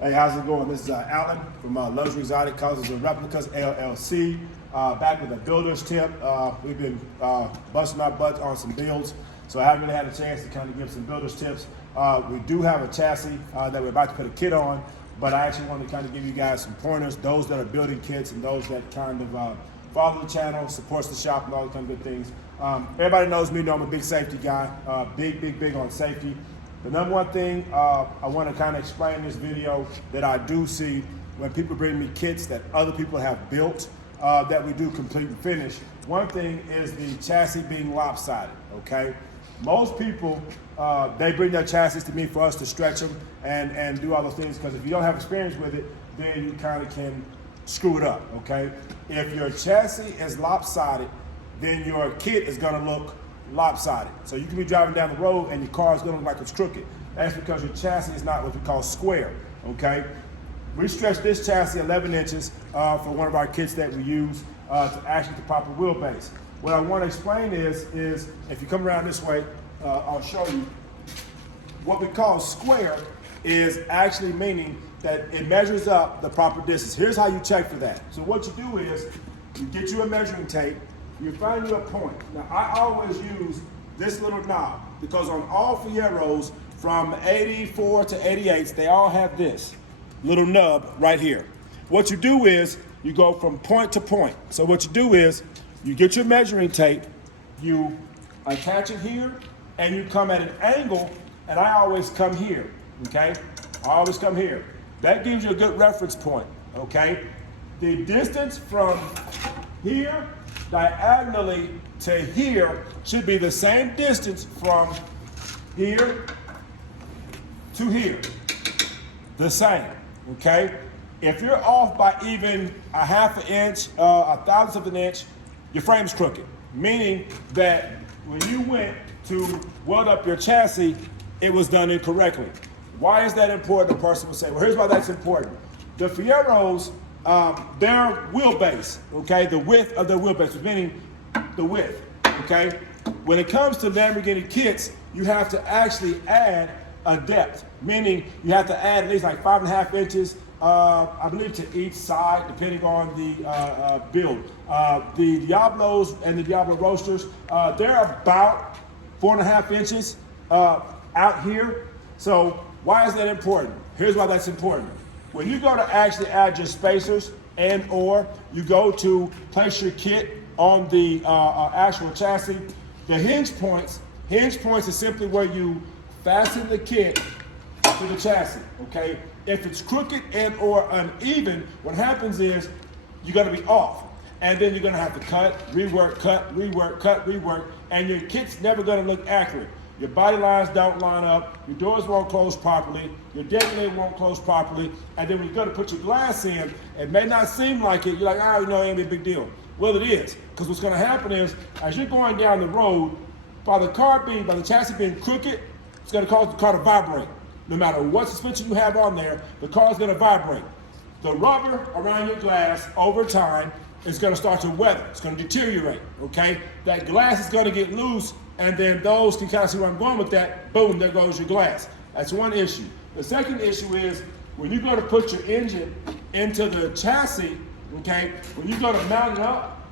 Hey, how's it going? This is Alan from Luxury Exotic Causes and Replicas, LLC. Back with a builder's tip. We've been busting our butts on some builds, so I haven't really had a chance to kind of give some builder's tips. We do have a chassis that we're about to put a kit on, but I actually want to kind of give you guys some pointers, those that are building kits and those that kind of follow the channel, supports the shop, and all the kind of good things. Everybody knows me, know I'm a big safety guy, big on safety. The number one thing I want to kind of explain in this video that I do see when people bring me kits that other people have built that we do complete and finish. One thing is the chassis being lopsided, okay? Most people, they bring their chassis to me for us to stretch them and do all those things, because if you don't have experience with it, then you kind of can screw it up, okay? If your chassis is lopsided, then your kit is gonna look lopsided. So you can be driving down the road and your car is gonna look like it's crooked. That's because your chassis is not what we call square, okay? We stretched this chassis 11 inches for one of our kits that we use to actually the proper wheelbase. What I wanna explain is if you come around this way, I'll show you. What we call square is actually meaning that it measures up the proper distance. Here's how you check for that. So what you do is you get you a measuring tape, you find you a point. Now, I always use this little knob because on all Fieros from 84 to 88s, they all have this little nub right here. What you do is you go from point to point. So what you do is you get your measuring tape, you attach it here, and you come at an angle, and I always come here, okay? I always come here. That gives you a good reference point, okay? The distance from here diagonally to here should be the same distance from here to here. The same, okay? If you're off by even a half an inch, a thousandth of an inch, your frame's crooked. Meaning that when you went to weld up your chassis, it was done incorrectly. Why is that important? The person will say, well, here's why that's important. The Fieros, their wheelbase, okay, the width of their wheelbase, meaning the width, okay? When it comes to Lamborghini kits, you have to actually add a depth, meaning you have to add at least like 5.5 inches, I believe, to each side, depending on the build. The Diablos and the Diablo roasters, they're about 4.5 inches out here. So why is that important? Here's why that's important. When you go to actually add your spacers and or you go to place your kit on the actual chassis, the hinge points is simply where you fasten the kit to the chassis, okay? If it's crooked and or uneven, what happens is you're gonna be off. And then you're gonna have to cut, rework, and your kit's never gonna look accurate. Your body lines don't line up, your doors won't close properly, your deck lid won't close properly, and then when you go to put your glass in, it may not seem like it. You're like, oh, you know, it ain't a big deal. Well, it is, because what's gonna happen is, as you're going down the road, by the chassis being crooked, it's gonna cause the car to vibrate. No matter what suspension you have on there, the car's gonna vibrate. The rubber around your glass over time is gonna start to weather, it's gonna deteriorate, okay? That glass is gonna get loose, and then those can kind of see where I'm going with that. Boom, there goes your glass. That's one issue. The second issue is when you go to put your engine into the chassis, okay, when you go to mount it up,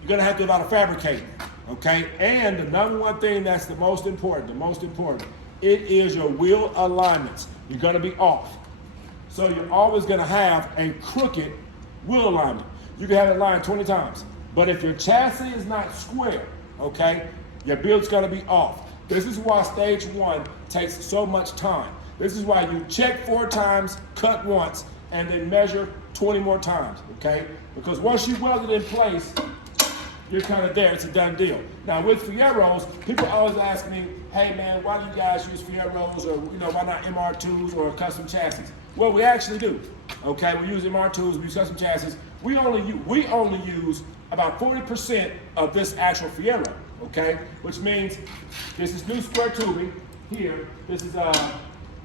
you're gonna have to do a lot of fabricating, okay? And the number one thing that's the most important, it is your wheel alignments. You're gonna be off. So you're always gonna have a crooked wheel alignment. You can have it aligned 20 times. But if your chassis is not square, okay, your build's gonna be off. This is why stage one takes so much time. This is why you check 4 times, cut once, and then measure 20 more times, okay? Because once you weld it in place, you're kind of there, it's a done deal. Now with Fieros, people always ask me, hey man, why do you guys use Fieros, or why not MR2s or custom chassis? Well, we actually do, okay? We use MR2s, we use custom chassis. We only use about 40% of this actual Fiero, okay? Which means this is new square tubing here. This is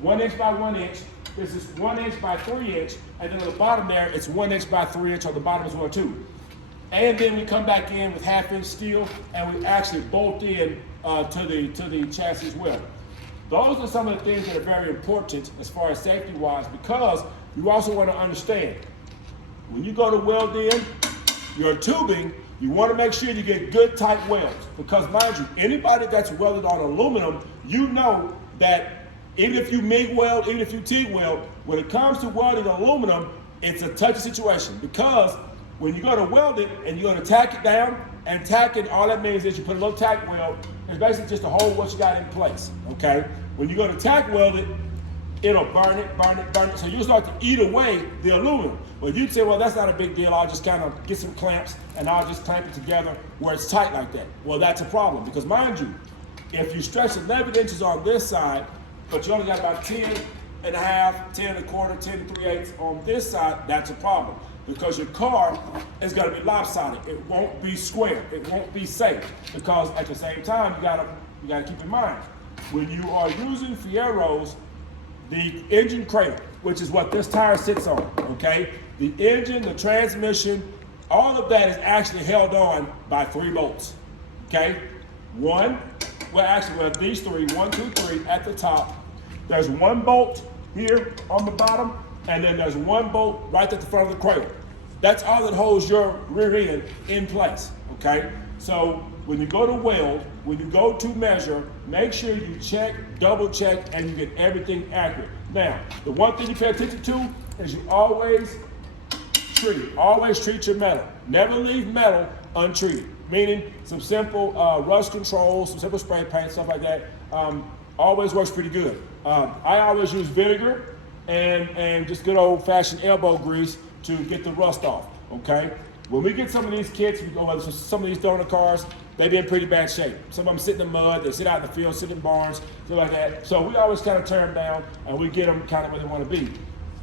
1 inch by 1 inch. This is 1 inch by 3 inch. And then on the bottom there, it's 1 inch by 3 inch on the bottom as well too. And then we come back in with 1/2 inch steel and we actually bolt in to the chassis as well. Those are some of the things that are very important as far as safety-wise, because you also want to understand, when you go to weld in your tubing, you want to make sure you get good tight welds, because mind you, anybody that's welded on aluminum, you know that even if you MIG weld, even if you TIG weld, when it comes to welding aluminum, it's a touchy situation, because when you go to weld it and you're going to tack it down, and tack it, all that means is you put a little tack weld. It's basically just to hold what you got in place, okay? When you go to tack weld it, it'll burn it, burn it, burn it. So you'll start to eat away the aluminum. Well, you'd say, well, that's not a big deal. I'll just kind of get some clamps and I'll just clamp it together where it's tight like that. Well, that's a problem, because mind you, if you stretch 11 inches on this side, but you only got about 10 and a half, 10 and a quarter, 10 and 3/8 on this side, that's a problem, because your car is going to be lopsided. It won't be square. It won't be safe, because at the same time, you gotta keep in mind, when you are using Fierros, the engine cradle, which is what this tire sits on, okay? The engine, the transmission, all of that is actually held on by 3 bolts, okay? We have these 3, 1, 2, 3 at the top. There's 1 bolt here on the bottom, and then there's 1 bolt right at the front of the cradle. That's all that holds your rear end in place, okay? So when you go to weld, when you go to measure, make sure you check, double check, and you get everything accurate. Now, the one thing you pay attention to is you always treat your metal. Never leave metal untreated, meaning some simple rust control, some simple spray paint, stuff like that, always works pretty good. I always use vinegar and just good old-fashioned elbow grease to get the rust off, okay? When we get some of these kits, some of these donor cars, they be in pretty bad shape. Some of them sit in the mud, they sit out in the field, sit in barns, stuff like that. So we always kind of tear them down and we get them kind of where they want to be.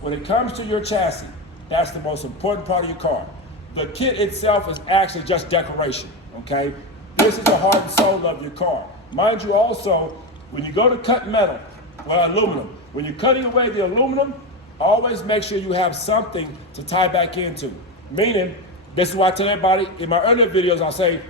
When it comes to your chassis, that's the most important part of your car. The kit itself is actually just decoration, okay? This is the heart and soul of your car. Mind you also, when you go to cut metal, well, aluminum, when you're cutting away the aluminum, always make sure you have something to tie back into. Meaning, this is why I tell everybody in my earlier videos, I'll say,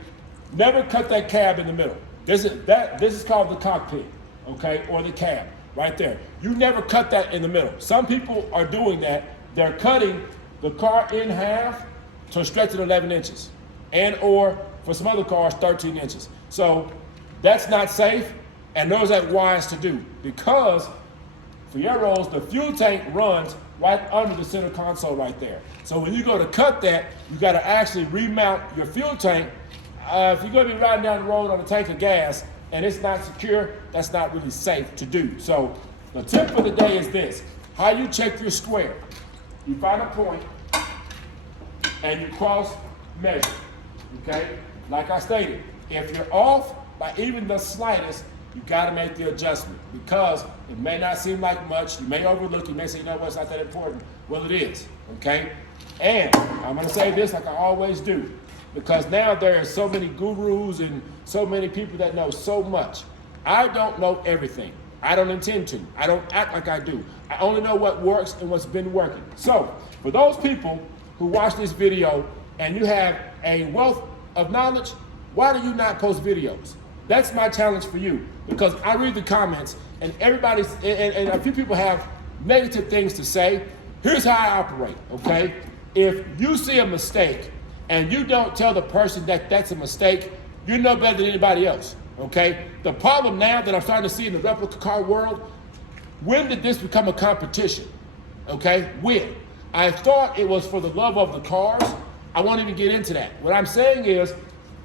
never cut that cab in the middle. This is called the cockpit, okay, or the cab, right there. You never cut that in the middle. Some people are doing that. They're cutting the car in half to stretch it 11 inches, and or for some other cars, 13 inches. So that's not safe, and those ain't wise to do, because Fierros, the fuel tank runs right under the center console right there. So when you go to cut that, you got to actually remount your fuel tank. If you're going to be riding down the road on a tank of gas and it's not secure, that's not really safe to do. So the tip for the day is this: how you check your square. You find a point and you cross measure, okay? Like I stated, if you're off by even the slightest, you got to make the adjustment, because it may not seem like much. You may overlook. You may say, you know what, it's not that important. Well, it is, okay? And I'm going to say this like I always do, because now there are so many gurus and so many people that know so much. I don't know everything. I don't intend to. I don't act like I do. I only know what works and what's been working. So for those people who watch this video and you have a wealth of knowledge, why do you not post videos? That's my challenge for you, because I read the comments and everybody's, and a few people have negative things to say. Here's how I operate, okay? If you see a mistake and you don't tell the person that that's a mistake, you're no better than anybody else, okay? The problem now that I'm starting to see in the replica car world, when did this become a competition, okay? When? I thought it was for the love of the cars. I won't even get into that. What I'm saying is,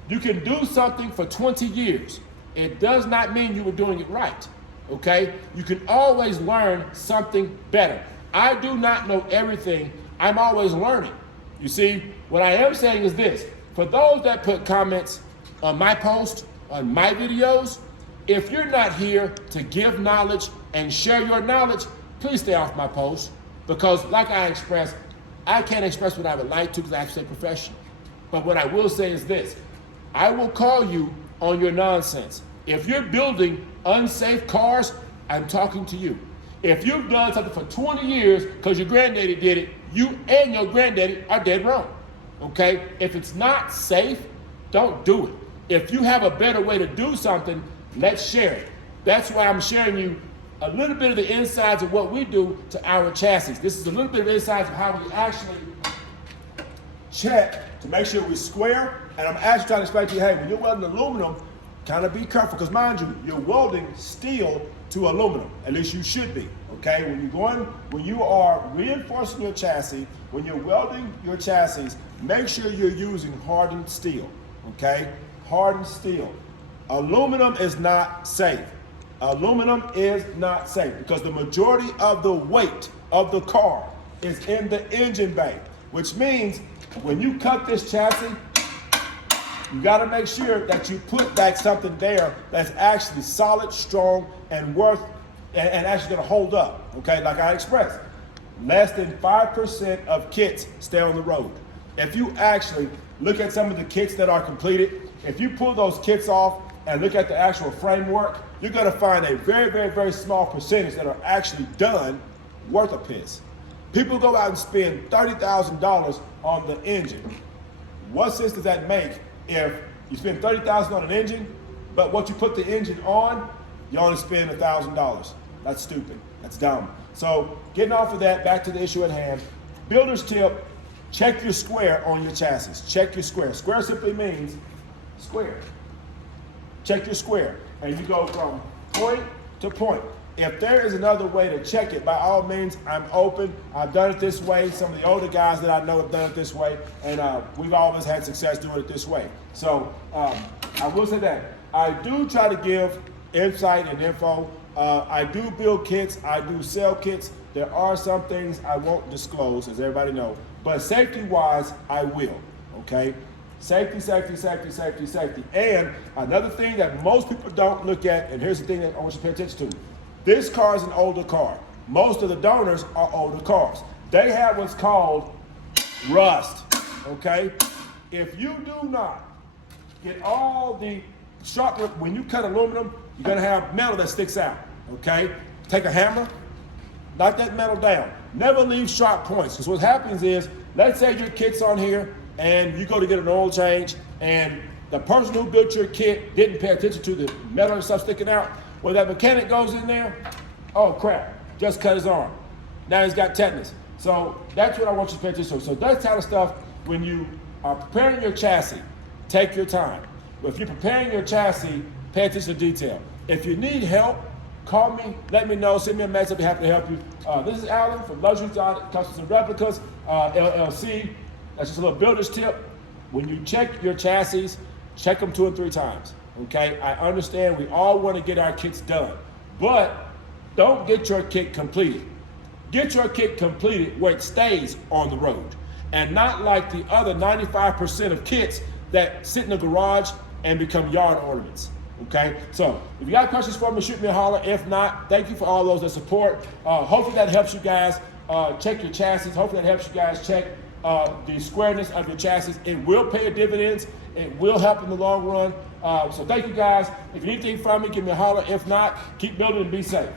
you can do something for 20 years. It does not mean you were doing it right, okay? You can always learn something better. I do not know everything. I'm always learning. You see, what I am saying is this: for those that put comments on my post, on my videos, if you're not here to give knowledge and share your knowledge, please stay off my post, because like I expressed, I can't express what I would like to because I have to stay professional. But what I will say is this: I will call you on your nonsense. If you're building unsafe cars, I'm talking to you. If you've done something for 20 years because your granddaddy did it, you and your granddaddy are dead wrong, okay? If it's not safe, don't do it. If you have a better way to do something, let's share it. That's why I'm sharing you a little bit of the insides of what we do to our chassis. This is a little bit of insides of how we actually check to make sure we're square. And I'm actually trying to explain to you, hey, when you're welding aluminum, kind of be careful, because mind you, you're welding steel to aluminum. At least you should be, okay? When you are reinforcing your chassis, when you're welding your chassis, make sure you're using hardened steel, okay? Hardened steel. Aluminum is not safe. Aluminum is not safe because the majority of the weight of the car is in the engine bay, which means when you cut this chassis, you got to make sure that you put back something there that's actually solid, strong, and actually going to hold up, okay? Like I expressed, less than 5% of kits stay on the road. If you actually look at some of the kits that are completed, if you pull those kits off and look at the actual framework, you're going to find a very, very, very small percentage that are actually done worth a piss. People go out and spend $30,000 on the engine. What sense does that make if you spend $30,000 on an engine, but what you put the engine on, you only spend $1,000? That's stupid. That's dumb. So getting off of that, back to the issue at hand. Builder's tip, check your square on your chassis. Check your square. Square simply means square. Check your square. And you go from point to point. If there is another way to check it, by all means, I'm open. I've done it this way. Some of the older guys that I know have done it this way, and we've always had success doing it this way. So I will say that. I do try to give insight and info. I do build kits. I do sell kits. There are some things I won't disclose, as everybody knows. But safety-wise, I will, okay? Safety, safety, safety, safety, safety. And another thing that most people don't look at, and here's the thing that I want you to pay attention to. This car is an older car. Most of the donors are older cars. They have what's called rust, okay? If you do not get all the sharp, when you cut aluminum, you're gonna have metal that sticks out, okay? Take a hammer, knock that metal down. Never leave sharp points, because what happens is, let's say your kit's on here, and you go to get an oil change, and the person who built your kit didn't pay attention to the metal and stuff sticking out. When that mechanic goes in there, oh crap, just cut his arm. Now he's got tetanus. So that's what I want you to pay attention to. So that kind of stuff, when you are preparing your chassis, take your time. But if you're preparing your chassis, pay attention to detail. If you need help, call me, let me know, send me a message, I'll be happy to help you. This is Alan from Luxury Exotic Customs and Replicas, LLC. That's just a little builder's tip. When you check your chassis, check them 2 or 3 times, okay? I understand we all want to get our kits done, but don't get your kit completed. Get your kit completed where it stays on the road, and not like the other 95% of kits that sit in the garage and become yard ornaments, okay? So if you got questions for me, shoot me a holler. If not, thank you for all those that support. Hopefully that helps you guys check your chassis. Hopefully that helps you guys check the squareness of your chassis. It will pay dividends. It will help in the long run. So thank you guys. If you need anything from me, give me a holler. If not, keep building and be safe.